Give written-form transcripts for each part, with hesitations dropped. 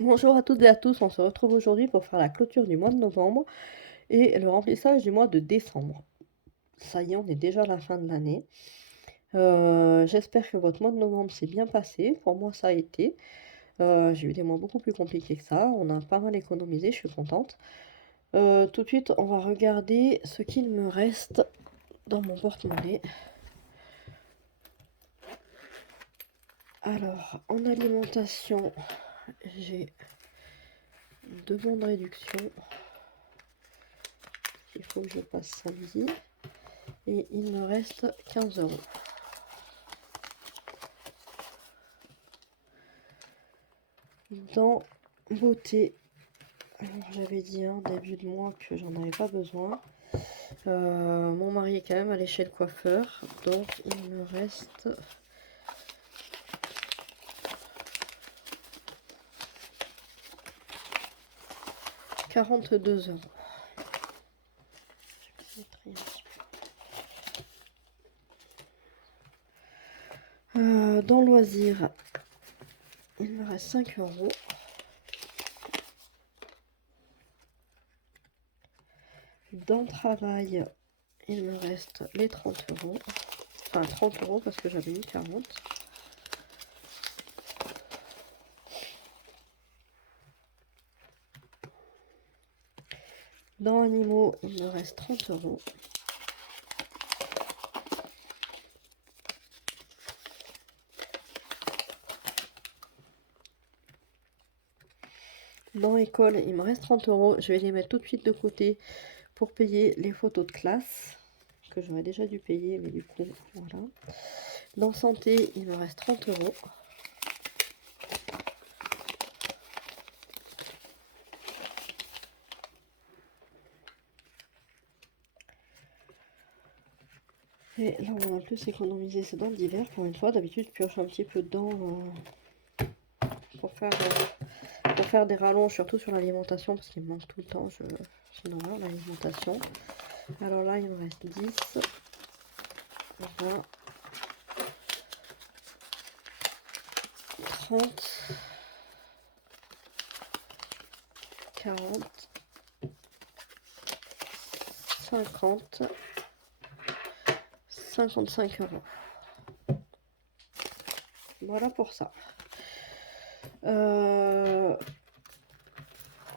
Bonjour à toutes et à tous, on se retrouve aujourd'hui pour faire la clôture du mois de novembre et le remplissage du mois de décembre. Ça y est, on est déjà à la fin de l'année. J'espère que votre mois de novembre s'est bien passé. Pour moi, ça a été. J'ai eu des mois beaucoup plus compliqués que ça. On a pas mal économisé, je suis contente. Tout de suite, on va regarder ce qu'il me reste dans mon porte-monnaie. Alors, en alimentation, j'ai 2 bons de réduction. Il faut que je passe samedi. Et il me reste 15 euros. Dans beauté, alors j'avais dit en début de mois que j'en avais pas besoin. Mon mari est quand même allé chez le coiffeur, donc il me reste 42 euros. Dans loisirs, il me reste 5 euros. Dans travail, il me reste les 30 euros. Enfin 30 euros parce que j'avais mis 40. Dans animaux, il me reste 30 euros. Dans école, il me reste 30 euros. Je vais les mettre tout de suite de côté pour payer les photos de classe que j'aurais déjà dû payer, mais du coup, voilà. Dans santé, il me reste 30 euros. Et là, on va plus économiser, c'est dans le divers. Pour une fois, d'habitude, je pioche un petit peu dedans pour faire des rallonges, surtout sur l'alimentation, parce qu'il me manque tout le temps. Sinon, là, l'alimentation. Alors là, il me reste 10, 20, 30, 40, 50, 55 euros. Voilà pour ça.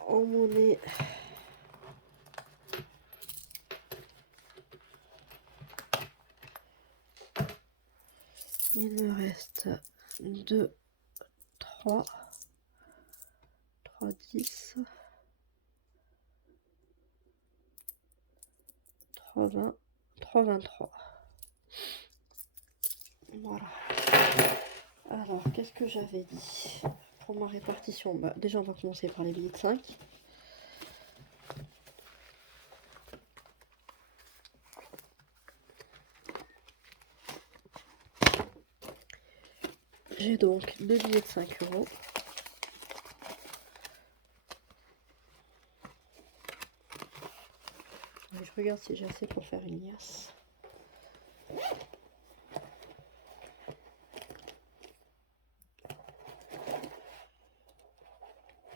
En monnaie, il me reste 2, 3, 3, 10, 3, 20, 3, 23. Voilà. Alors, qu'est-ce que j'avais dit pour ma répartition? Déjà, on va commencer par les billets de 5. J'ai donc 2 billets de 5 euros. Je regarde si j'ai assez pour faire une liasse.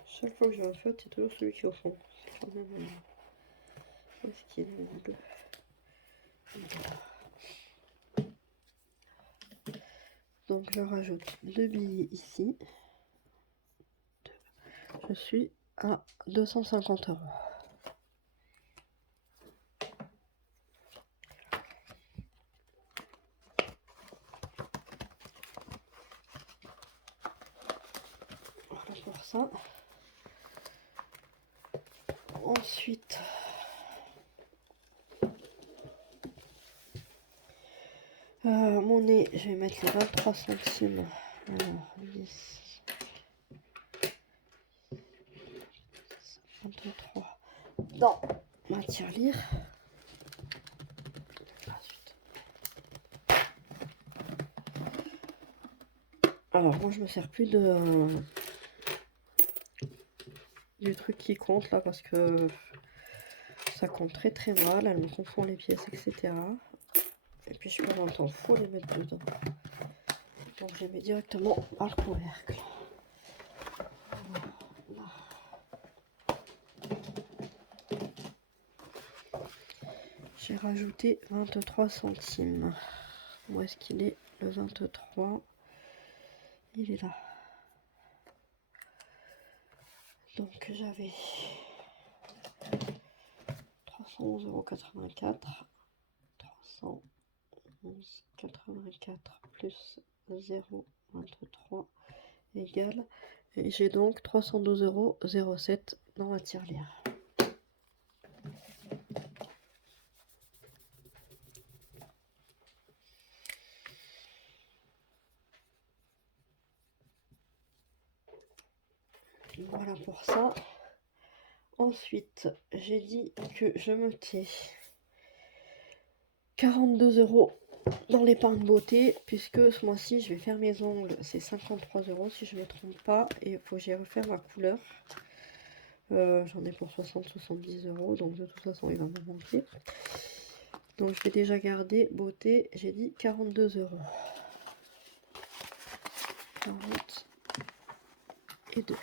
Chaque fois que j'ai un faute, c'est toujours celui qui est au fond. C'est quand même... Où est-ce qu'il est le bleu? Donc je rajoute 2 billets ici. Je suis à 250 euros. Voilà pour ça. Ensuite, monnaie, je vais mettre les 23 centimes. Alors, 10, 23 dans ma tirelire. Alors, moi, je me sers plus du truc qui compte là parce que ça compte très très mal. Elle me confond les pièces, etc. Et puis, je perds un temps fou à les mettre dedans. Donc, je les mets directement par le couvercle. j'ai rajouté 23 centimes. Où est-ce qu'il est, le 23? Il est là. Donc j'avais 311,84 €. 311,84 plus 0,23 égale. Et j'ai donc 312,07 € dans ma tirelire. Voilà pour ça. Ensuite, j'ai dit que je mettais 42 € dans l'épargne beauté, puisque ce mois-ci, je vais faire mes ongles. C'est 53 € si je ne me trompe pas. Et il faut que j'y refaire ma couleur. J'en ai pour 60-70 €, donc de toute façon, il va me manquer. Donc, je vais déjà garder beauté. J'ai dit 42 €. 42.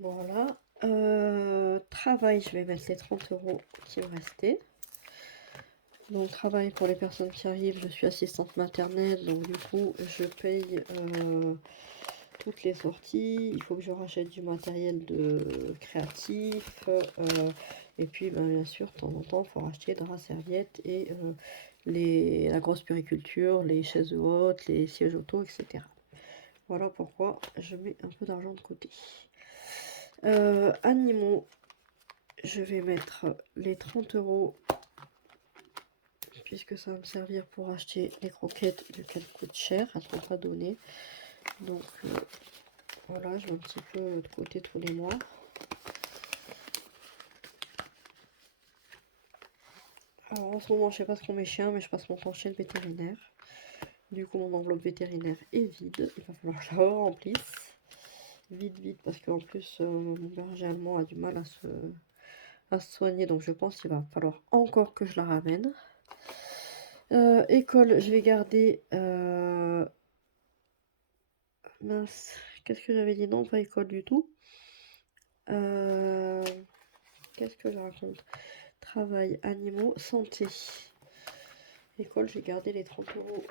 Voilà. Travail, je vais mettre les 30 € qui me restaient. Donc travail pour les personnes qui arrivent, je suis assistante maternelle, donc du coup je paye toutes les sorties. Il faut que je rachète du matériel de créatif, et puis bien sûr de temps en temps il faut racheter draps, serviettes et la grosse puriculture, les chaises hautes, les sièges auto, etc. Voilà pourquoi je mets un peu d'argent de côté. Animaux, je vais mettre les 30 € puisque ça va me servir pour acheter les croquettes vu qu'elles coûtent cher, elles ne sont pas données. Donc voilà, je mets un petit peu de côté tous les mois. Alors en ce moment, je sais pas ce qu'ont mes chiens, mais je passe mon temps chez le vétérinaire. Du coup, mon enveloppe vétérinaire est vide. Il va falloir que je la remplisse. Vide, parce qu'en plus, mon berger allemand a du mal à se soigner. Donc je pense qu'il va falloir encore que je la ramène. École, je vais garder... mince, qu'est-ce que j'avais dit? Non, pas école du tout. Qu'est-ce que je raconte? Travail, animaux, santé. École, j'ai gardé les 30 €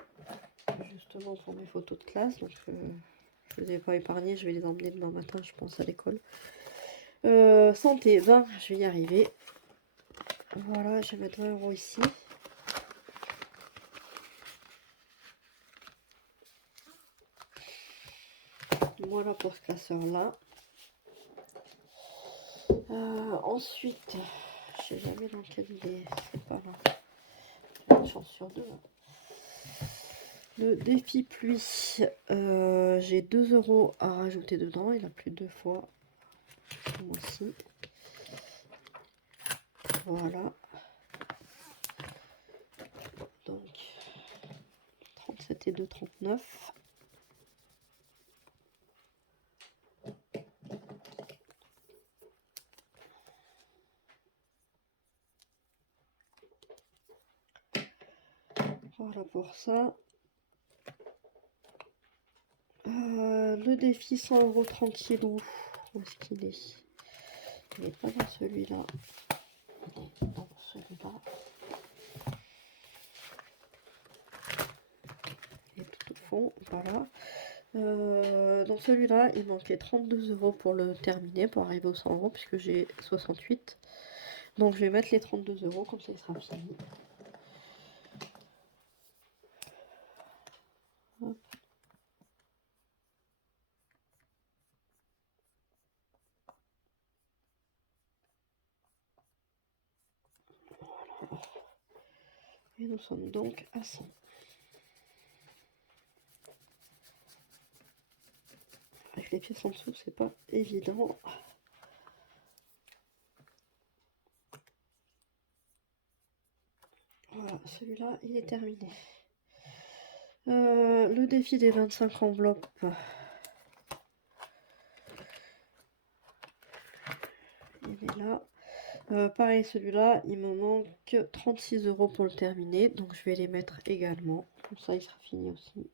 justement pour mes photos de classe. Donc je ne les ai pas épargnés, je vais les emmener demain matin, je pense, à l'école. Santé, 20, je vais y arriver. Voilà, je vais mettre 20 € ici. Voilà pour ce classeur-là. Ensuite, je sais jamais dans quel il est. C'est pas là. J'ai une chance sur deux. Le défi pluie, j'ai 2 € à rajouter dedans. Il a plus de 2 fois ce mois-ci. Voilà. Donc 37 et 2, 39. Voilà pour ça. Le défi 100 € tranquillou. Où est-ce qu'il est? Il n'est pas dans celui-là. Dans celui-là. Il est tout au fond. Voilà. Dans celui-là, il manquait 32 € pour le terminer, pour arriver aux 100 €, puisque j'ai 68. Donc je vais mettre les 32 €, comme ça il sera fini. Hop. Voilà. Et nous sommes donc à 100. Avec les pièces en dessous, c'est pas évident. Voilà, celui-là, il est terminé. Le défi des 25 enveloppes. Il est là. Pareil, celui-là, il me manque 36 € pour le terminer, donc je vais les mettre également. Comme ça, il sera fini aussi.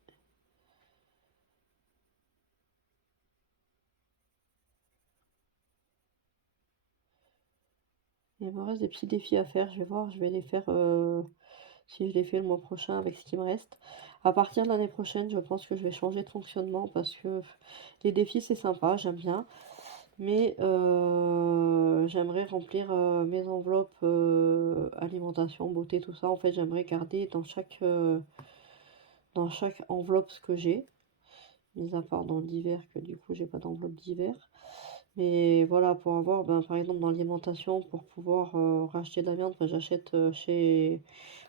Il me reste des petits défis à faire, je vais voir, je vais les faire si je les fais le mois prochain avec ce qui me reste. À partir de l'année prochaine, je pense que je vais changer de fonctionnement parce que les défis, c'est sympa, j'aime bien. Mais j'aimerais remplir mes enveloppes alimentation, beauté, tout ça. En fait, j'aimerais garder dans chaque enveloppe ce que j'ai, mis à part dans l'hiver, que du coup, j'ai pas d'enveloppe d'hiver. Mais voilà, pour avoir, ben, par exemple, dans l'alimentation, pour pouvoir racheter de la viande, ben, j'achète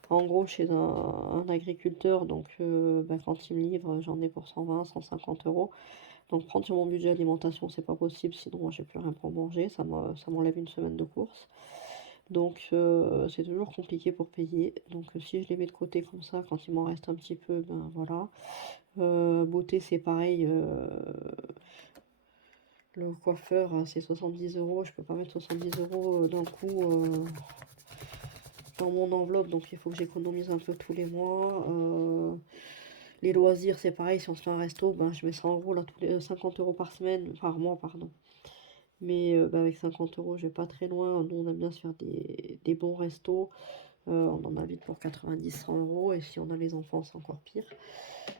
en gros, chez un agriculteur. Donc, ben, quand il me livre, j'en ai pour 120, 150 euros. Donc prendre sur mon budget alimentation, c'est pas possible, sinon moi j'ai plus rien pour manger, ça m'enlève une semaine de courses. Donc c'est toujours compliqué pour payer. Donc si je les mets de côté comme ça, quand il m'en reste un petit peu, ben voilà. Beauté, c'est pareil, le coiffeur, hein, c'est 70 €. Je peux pas mettre 70 € d'un coup dans mon enveloppe, donc il faut que j'économise un peu tous les mois. Les loisirs, c'est pareil, si on se fait un resto, ben je mets 100 € là, tous les 50 € par semaine, par mois, pardon. Mais bah, avec 50 €, je vais pas très loin. Nous, on aime bien se faire des bons restos. On en a vite pour 90-100 €. Et si on a les enfants, c'est encore pire.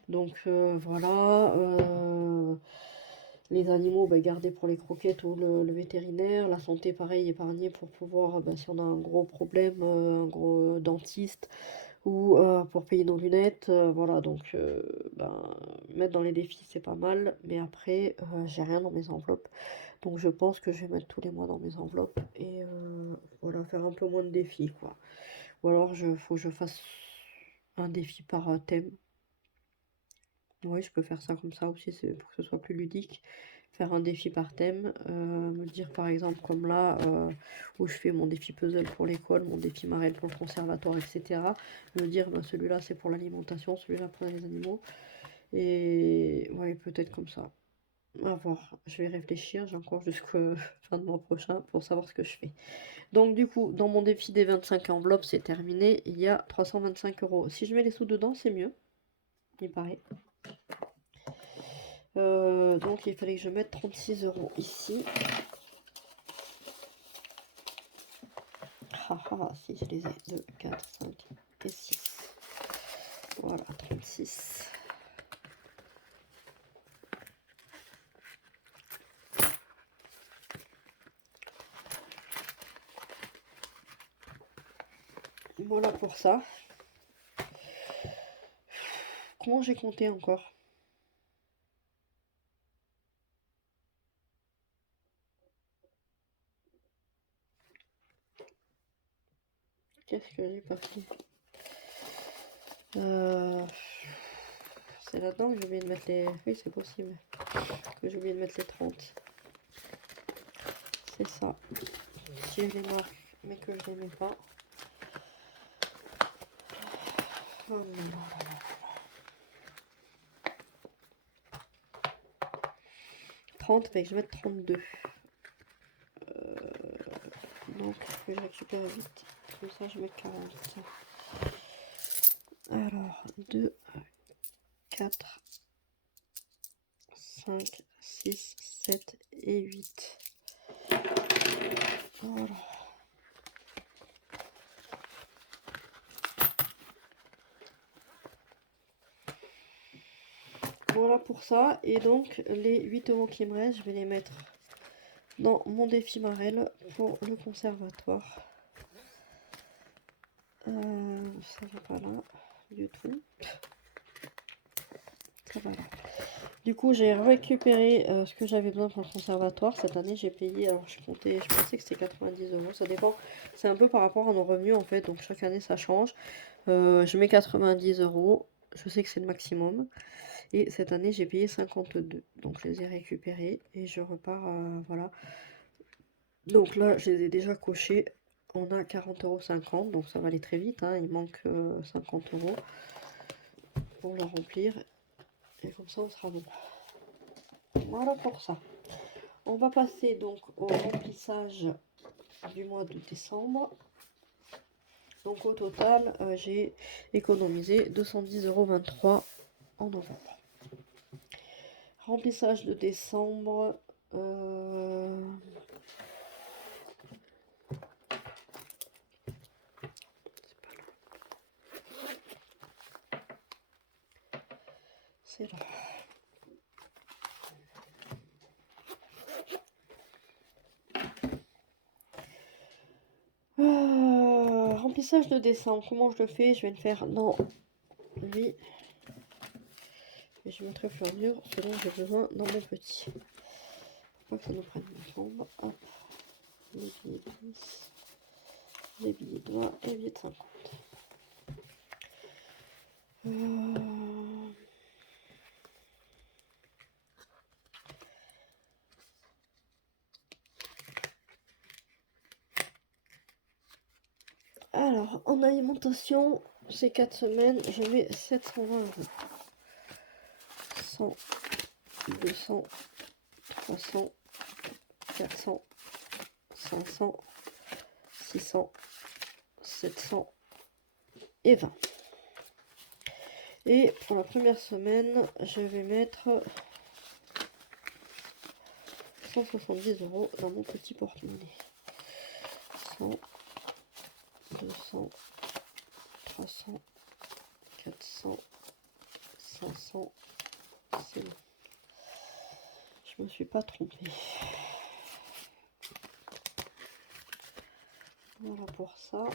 Donc voilà. Les animaux, bah, garder pour les croquettes ou le vétérinaire. La santé, pareil, épargner pour pouvoir, bah, si on a un gros problème, un gros dentiste, ou pour payer nos lunettes. Voilà, donc ben, mettre dans les défis, c'est pas mal. Mais après, j'ai rien dans mes enveloppes. Donc je pense que je vais mettre tous les mois dans mes enveloppes et voilà, faire un peu moins de défis, quoi. Ou alors faut que je fasse un défi par thème. Oui, je peux faire ça comme ça aussi, c'est pour que ce soit plus ludique. Faire un défi par thème, me dire par exemple comme là, où je fais mon défi puzzle pour l'école, mon défi marelle pour le conservatoire, etc. Me dire, bah, celui-là c'est pour l'alimentation, celui-là pour les animaux. Et ouais, peut-être comme ça. À voir, je vais réfléchir, j'ai encore jusqu'à fin de mois prochain pour savoir ce que je fais. Donc du coup, dans mon défi des 25 enveloppes, c'est terminé, il y a 325 €. Si je mets les sous dedans, c'est mieux, il paraît. Donc il fallait que je mette 36 € ici. Ah ah, si je les ai, 2, 4, 5 et 6. Voilà, 36. Voilà pour ça. Comment j'ai compté encore? Qu'est-ce que j'ai pas fait? C'est là-dedans que j'ai oublié de mettre les... Oui, c'est possible que j'ai oublié de mettre les 30. C'est ça. Si je les marque, mais que je les mets pas. Oh non, non, non. 30, fait que je vais mettre 32. Donc, il faut que je récupère vite. Comme ça, je mets 40. Alors, 2, 4, 5, 6, 7 et 8. Voilà. Voilà pour ça. Et donc, les 8 € qui me restent, je vais les mettre dans mon défi Marelle pour le conservatoire. Ça va pas là du tout. Ça va là. Du coup, j'ai récupéré ce que j'avais besoin pour le conservatoire. Cette année, j'ai payé, alors je pensais que c'était 90 €. Ça dépend, c'est un peu par rapport à nos revenus en fait. Donc chaque année, ça change. Je mets 90 €. Je sais que c'est le maximum. Et cette année, j'ai payé 52. Donc je les ai récupérés et je repars, voilà. Donc là, je les ai déjà cochés. On a 40,50 €, donc ça va aller très vite, hein. Il manque 50 € pour la remplir. Et comme ça, on sera bon. Voilà pour ça. On va passer donc au remplissage du mois de décembre. Donc au total, j'ai économisé 210,23 € en novembre. Remplissage de décembre. C'est là. Remplissage de décembre, comment je le fais? Je vais le faire dans lui. Et je mettrai au fur et à mesure ce dont j'ai besoin dans mon petit. Faut pas que ça nous prenne une chambre. Hop. Les billets de 10, les billets de 20 et les billets de 50. Alors, en alimentation, ces 4 semaines, je mets 720 €. 100, 200, 300, 400, 500, 600, 700 et 20. Et pour la première semaine, je vais mettre 170 € dans mon petit porte-monnaie. 100, 200, 300, 400, 500, c'est bon. Je me suis pas trompée. Voilà pour ça.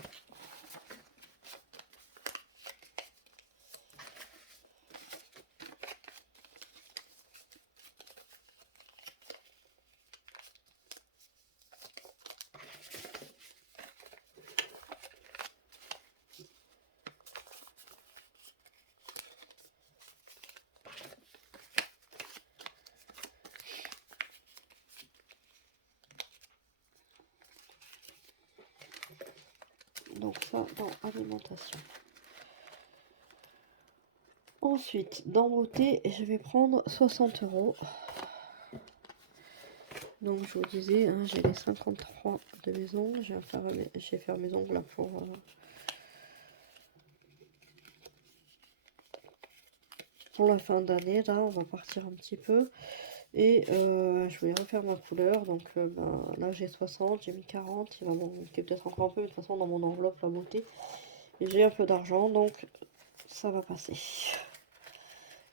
Donc ça dans alimentation. Ensuite, dans beauté, je vais prendre 60 €. Donc je vous disais, hein, j'ai les 53 de maison. J'ai fait mes ongles là pour la fin d'année. Là, on va partir un petit peu. Et je voulais refaire ma couleur. Donc là, j'ai 60, j'ai mis 40. Il va m'en manquer peut-être encore un peu. Mais de toute façon, dans mon enveloppe, la beauté. Et j'ai un peu d'argent, donc ça va passer.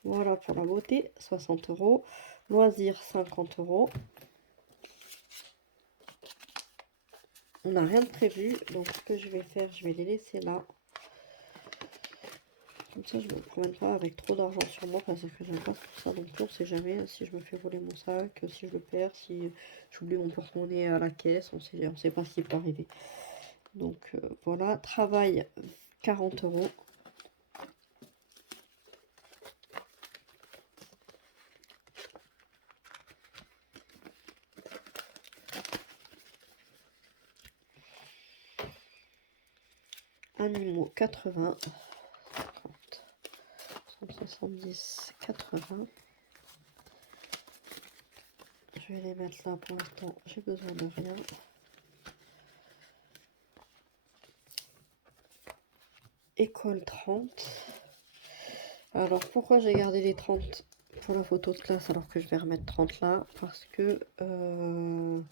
Voilà pour la beauté, 60 €. Loisirs, 50 €. On n'a rien de prévu, donc ce que je vais faire, je vais les laisser là. Comme ça, je ne me promène pas avec trop d'argent sur moi, parce que j'aime pas tout ça non plus. On sait jamais si je me fais voler mon sac, si je le perds, si j'oublie mon porte-monnaie à la caisse, on sait pas ce qui peut arriver. Donc voilà, travail, 40 €. Animaux, 80. 50, 170, 80. Je vais les mettre là pour l'instant, j'ai besoin de rien. École, 30. Alors pourquoi j'ai gardé les 30 pour la photo de classe alors que je vais remettre 30 là? Parce que au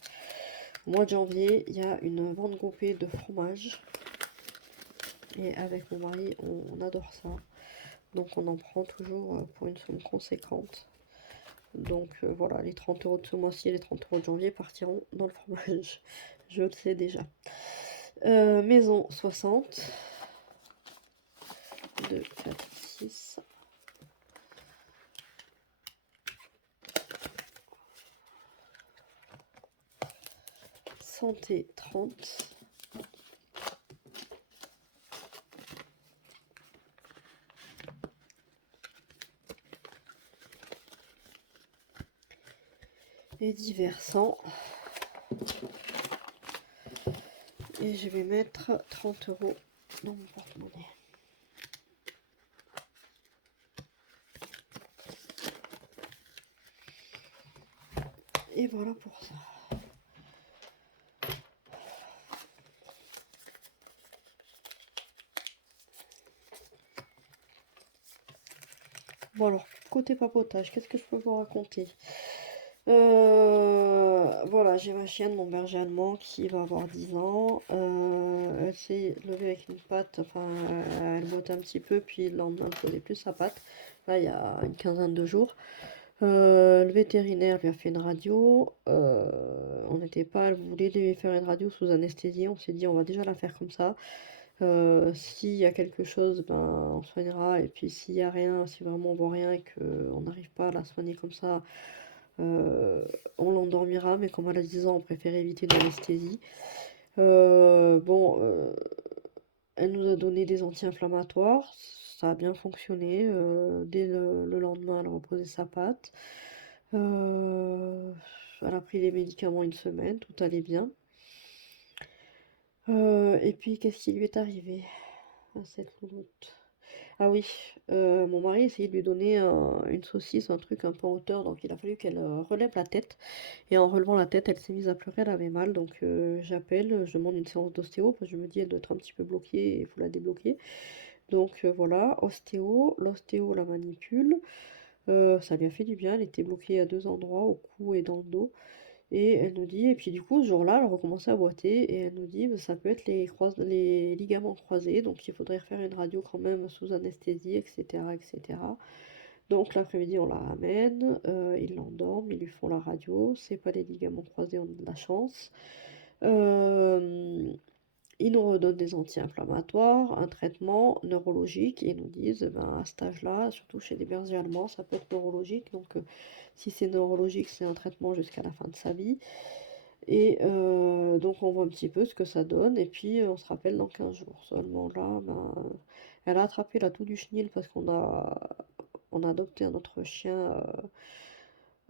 mois de janvier, il y a une vente groupée de fromage. Et avec mon mari, on adore ça. Donc on en prend toujours pour une somme conséquente. Donc voilà, les 30 € de ce mois-ci et les 30 € de janvier partiront dans le fromage. Je le sais déjà. Maison, 60. 2, 4, 6. Santé, 30. Et divers 100. Et je vais mettre 30 € dans mon porte-monnaie. Et voilà pour ça. Bon alors, côté papotage, qu'est-ce que je peux vous raconter? Voilà, j'ai ma chienne, mon berger allemand, qui va avoir 10 ans. Elle s'est levée avec une patte, enfin, elle boitait un petit peu, puis le lendemain, elle faisait plus sa patte. Là, il y a une quinzaine de jours. Le vétérinaire lui a fait une radio. On n'était pas, elle voulait lui faire une radio sous anesthésie. On s'est dit, on va déjà la faire comme ça. S'il y a quelque chose, ben, on soignera. Et puis s'il y a rien, si vraiment on voit rien et qu'on n'arrive pas à la soigner comme ça, euh, on l'endormira. Mais comme elle a 10 ans, on préfère éviter l'anesthésie. Bon, elle nous a donné des anti-inflammatoires. Ça a bien fonctionné. Dès le lendemain, elle a reposé sa patte. Elle a pris les médicaments une semaine, tout allait bien. Et puis, qu'est-ce qui lui est arrivé à cette louloute? Ah oui, mon mari essayait de lui donner une saucisse, un truc un peu en hauteur, donc il a fallu qu'elle relève la tête. Et en relevant la tête, elle s'est mise à pleurer, elle avait mal, donc j'appelle, je demande une séance d'ostéo, parce que je me dis elle doit être un petit peu bloquée et il faut la débloquer. Donc voilà, ostéo, l'ostéo la manipule, ça lui a fait du bien, elle était bloquée à 2 endroits, au cou et dans le dos. Et elle nous dit, et puis du coup, ce jour-là, elle recommençait à boiter et elle nous dit, bah, ça peut être les ligaments croisés, donc il faudrait refaire une radio quand même sous anesthésie, etc., etc. Donc l'après-midi, on la ramène, ils l'endorment, ils lui font la radio, c'est pas les ligaments croisés, on a de la chance. Euh, Ils nous redonnent des anti-inflammatoires, un traitement neurologique et ils nous disent, ben, à cet âge-là, surtout chez les bergers allemands, ça peut être neurologique. Donc, si c'est neurologique, c'est un traitement jusqu'à la fin de sa vie. Et donc, on voit un petit peu ce que ça donne. Et puis, on se rappelle dans 15 jours. Seulement là, ben, elle a attrapé la toux du chenil parce on a adopté un autre chien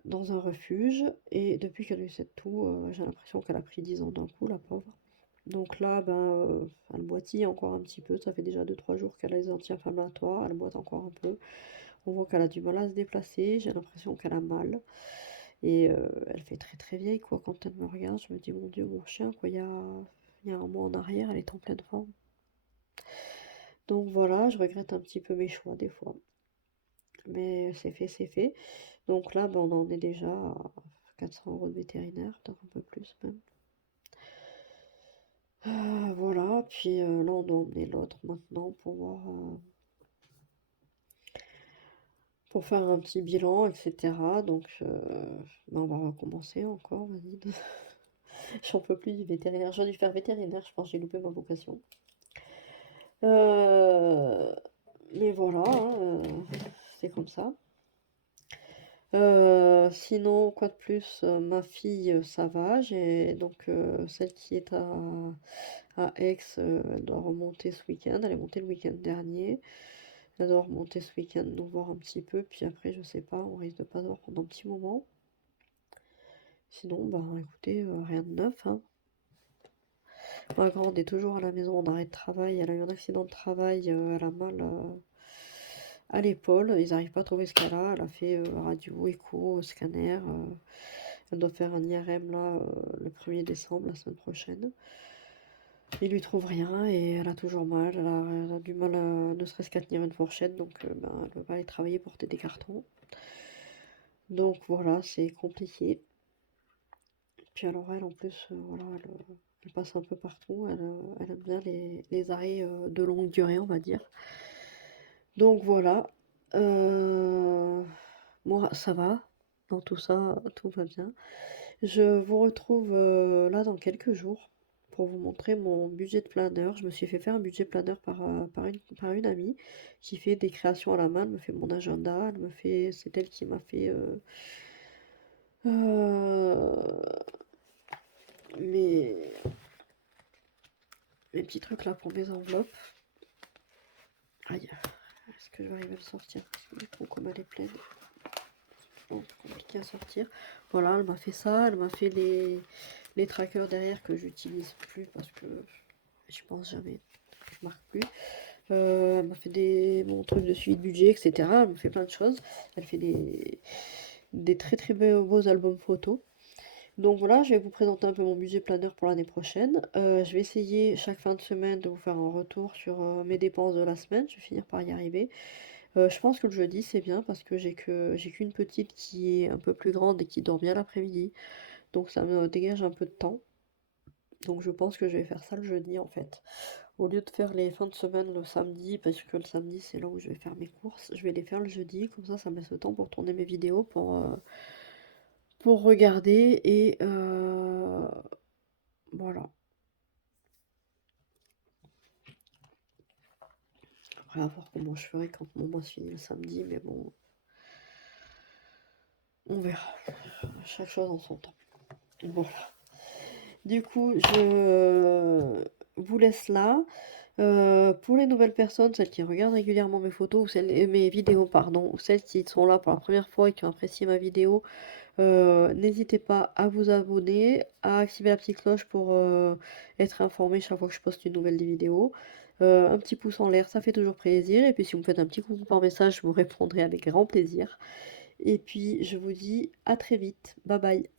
dans un refuge. Et depuis qu'elle a eu cette toux, j'ai l'impression qu'elle a pris 10 ans d'un coup, la pauvre. Donc là, ben, elle boitille encore un petit peu. Ça fait déjà 2 3 jours qu'elle a les anti-inflammatoires. Elle boite encore un peu. On voit qu'elle a du mal à se déplacer. J'ai l'impression qu'elle a mal. Et elle fait très très vieille, quoi. Quand elle me regarde, je me dis, mon Dieu, mon chien, quoi. Il y a un mois en arrière, elle est en pleine forme. Donc voilà, je regrette un petit peu mes choix des fois. Mais c'est fait, c'est fait. Donc là, ben, on en est déjà à 400 € de vétérinaire, peut-être un peu plus même. Voilà, puis là on doit emmener l'autre maintenant pour faire un petit bilan, etc. Donc ben, on va recommencer encore, vas-y. J'en peux plus du vétérinaire. J'aurais dû faire vétérinaire, je pense que j'ai loupé ma vocation. Euh, mais voilà, hein, c'est comme ça. Sinon, quoi de plus? Ma fille, ça va. J'ai donc celle qui est à Aix, elle doit remonter ce week-end. Elle est montée le week-end dernier. Elle doit remonter ce week-end, nous voir un petit peu. Puis après, je sais pas, on risque de pas se voir pendant un petit moment. Sinon, bah écoutez, rien de neuf, hein. Ma grande est toujours à la maison en arrêt de travail. Elle a eu un accident de travail, elle a mal à l'épaule. Ils n'arrivent pas à trouver ce qu'elle a. Elle a fait radio, écho, scanner. Elle doit faire un IRM là le 1er décembre, la semaine prochaine. Il lui trouve rien et elle a toujours mal. Elle a du mal ne serait-ce qu'à tenir une fourchette, donc ben, elle ne peut pas aller travailler porter des cartons. Donc voilà, c'est compliqué. Puis alors elle en plus, voilà, elle passe un peu partout. Elle aime bien les arrêts de longue durée, on va dire. Donc voilà. Euh, Moi, ça va. Dans tout ça, tout va bien. Je vous retrouve là dans quelques jours pour vous montrer mon budget de planeur. Je me suis fait faire un budget planeur par une amie qui fait des créations à la main. Elle me fait mon agenda. C'est elle qui m'a fait euh, mes, mes petits trucs là pour mes enveloppes. Aïe, est-ce que je vais arriver à le sortir? Parce que du coup, comme elle est pleine, c'est compliqué à sortir. Voilà, elle m'a fait ça. Elle m'a fait les trackers derrière que j'utilise plus parce que je pense jamais. Je marque plus. Elle m'a fait mon truc de suivi de budget, etc. Elle me fait plein de choses. Elle fait des très très beaux albums photos. Donc voilà, je vais vous présenter un peu mon budget planeur pour l'année prochaine. Je vais essayer chaque fin de semaine de vous faire un retour sur mes dépenses de la semaine. Je vais finir par y arriver. Je pense que le jeudi, c'est bien parce que j'ai qu'une petite qui est un peu plus grande et qui dort bien l'après-midi, donc ça me dégage un peu de temps. Donc je pense que je vais faire ça le jeudi, en fait. Au lieu de faire les fins de semaine le samedi, parce que le samedi, c'est là où je vais faire mes courses, je vais les faire le jeudi, comme ça me laisse le temps pour tourner mes vidéos, pour regarder et voilà. Après à voir comment je ferai quand mon mois se finit le samedi, mais bon, on verra. Chaque chose en son temps. Voilà. Du coup, je vous laisse là. Pour les nouvelles personnes, celles qui regardent régulièrement mes photos ou mes vidéos, pardon, ou celles qui sont là pour la première fois et qui ont apprécié ma vidéo, n'hésitez pas à vous abonner, à activer la petite cloche pour être informé chaque fois que je poste une nouvelle vidéo. Un petit pouce en l'air, ça fait toujours plaisir. Et puis si vous me faites un petit coucou par message, je vous répondrai avec grand plaisir. Et puis je vous dis à très vite. Bye bye.